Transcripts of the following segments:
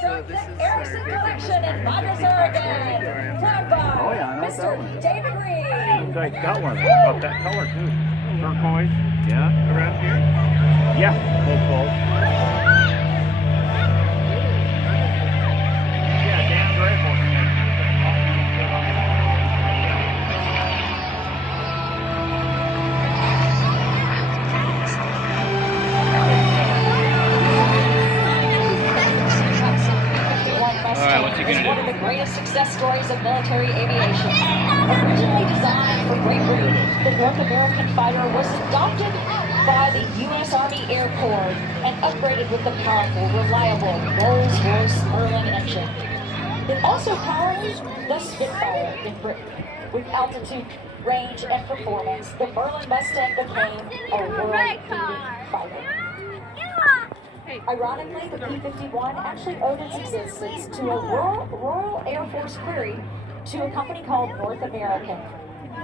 from the Erickson Collection in Madras, Oregon. Flag by Mr. David Reed. You guys got one about that color too. Turquoise. Yeah. Around here? Yeah. Close. Yeah, Dan Grable. One of the greatest success stories of military aviation. Originally designed for Great Britain, the North American fighter was adopted by the U.S. Army Air Corps and upgraded with the powerful, reliable Rolls-Royce Merlin engine. It also powered the Spitfire in Britain. With altitude, range, and performance, the Merlin Mustang became a world-beating fighter. Ironically, the P-51 actually owed its existence to a Royal Air Force query to a company called North American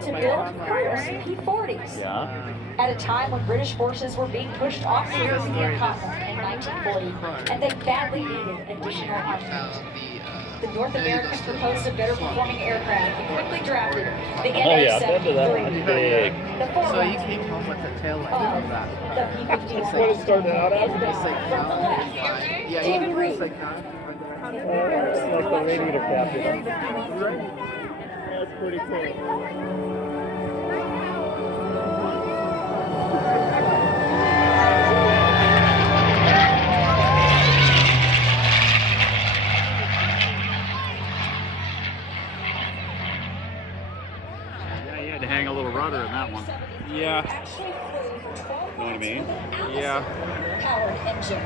to build Curtiss P-40s at a time when British forces were being pushed off the European continent in 1940, and they badly needed additional armament. The North Americans proposed a better performing aircraft and quickly drafted the NA-73. The So you came home with the tail light of that. The P-51. That's what it started out as. From the left, Yeah, David it Reed. was like It's like the radiator captain. That's pretty cool. To hang a little rudder in that one. Yeah. Know what I mean? Yeah. Powered engine.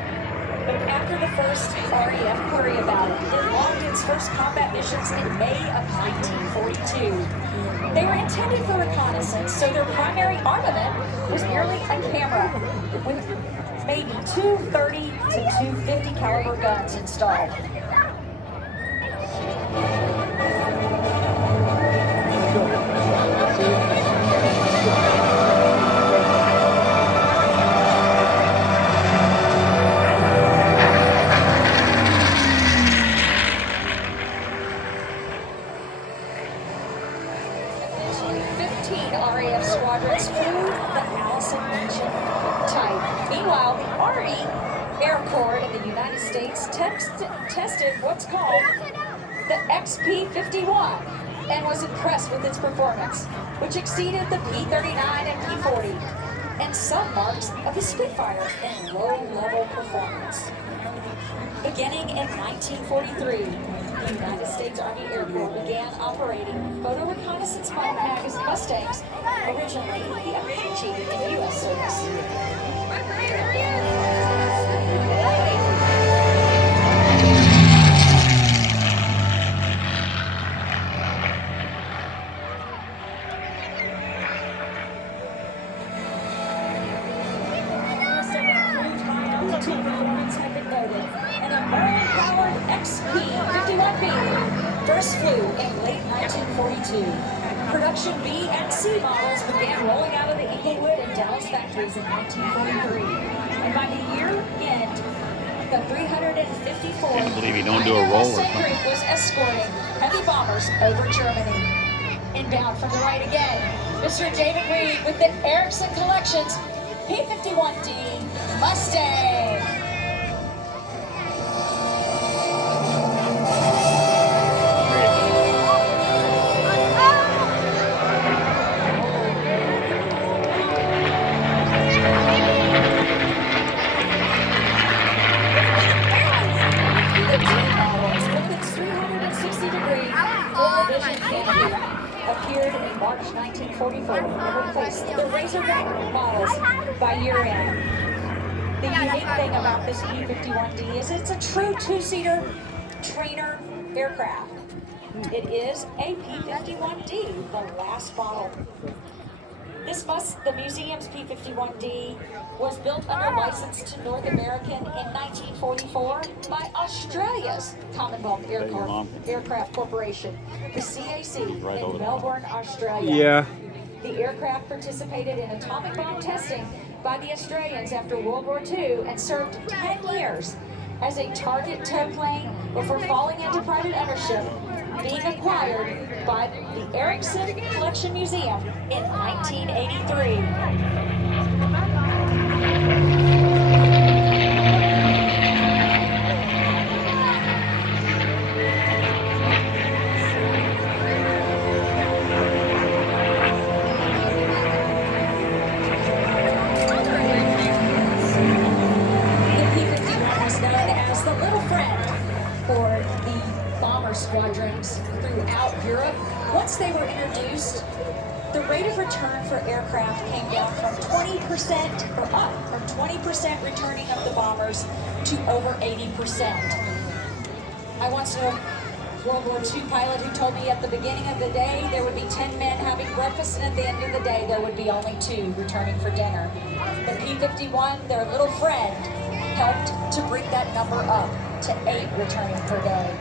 But after the first RAF query about it launched its first combat missions in May of 1942. They were intended for reconnaissance, so their primary armament was merely a camera with maybe 230 to 250 caliber guns installed. RAF squadrons flew the Allison engine type. Meanwhile, the Army Air Corps in the United States tested what's called the XP-51 and was impressed with its performance, which exceeded the P-39 and P-40 and some marks of the Spitfire in low-level performance. Beginning in 1943, the United States Army Air Corps began operating photo reconnaissance Mustangs, originally the Apache in U.S. service. Performance had been noted, and a Merlin-powered XP-51B first flew in late 1942. Production B and C models began rolling out of the Inglewood and Dallas factories in 1943, and by the year end, the 354 Can't believe you don't do a roll or something. group was escorting heavy bombers over Germany. Inbound from the right again, Mr. David Reed with the Erickson Collections P-51D Mustang. The T model with its 360-degree full vision canopy appeared in March 1944 and replaced the Razorback models by year end. The unique thing about this P-51D is it's a true two-seater trainer aircraft. It is a P-51D, the last model. The museum's P-51D was built under license to North American in 1944 by Australia's Commonwealth Aircraft Corporation, the CAC, in Melbourne, Australia. Yeah. The aircraft participated in atomic bomb testing by the Australians after World War II and served 10 years as a target tow plane before falling into private ownership, being acquired by the Erickson Collection Museum in 1983. For the bomber squadrons throughout Europe. Once they were introduced, the rate of return for aircraft came down from 20% or up from 20% returning of the bombers to over 80%. I once knew a World War II pilot who told me at the beginning of the day there would be 10 men having breakfast, and at the end of the day there would be only 2 returning for dinner. The P-51, their little friend, helped to bring that number up to 8 returning per day.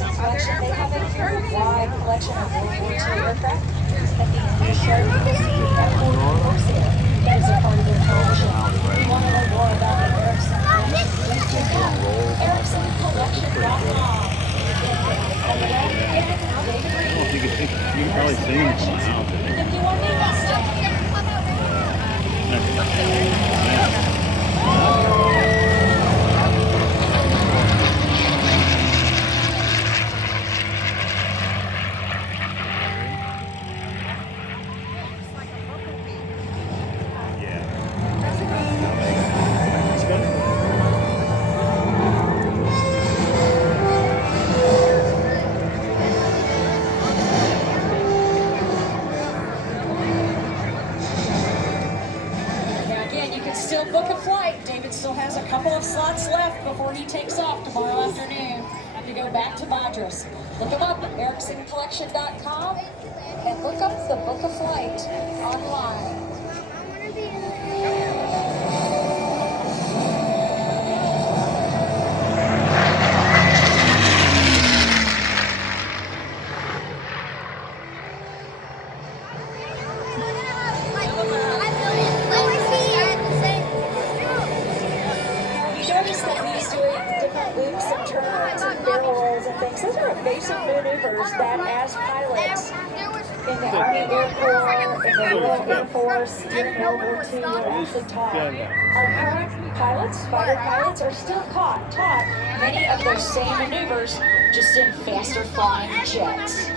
Collection. They have a very wide collection of World War II aircraft. At the end of the show, you will see F-4 Corsair. That is a part of their collection. If you want to know more about the Erickson Collection, please check out EricksonCollection.com. On the left, David Reed. You can probably see him from the house. 51 new Mustang. Still book a flight. David still has a couple of slots left before he takes off tomorrow afternoon to go back to Madras. Look him up at EricksonCollection.com and look up the book a flight online. Loops and turns and barrel rolls and things. Those are basic maneuvers that as pilots in the Army Air Corps, in the Royal Air Force, during World War II were actually taught. Our current pilots, fighter pilots, are still taught many of those same maneuvers, just in faster flying jets.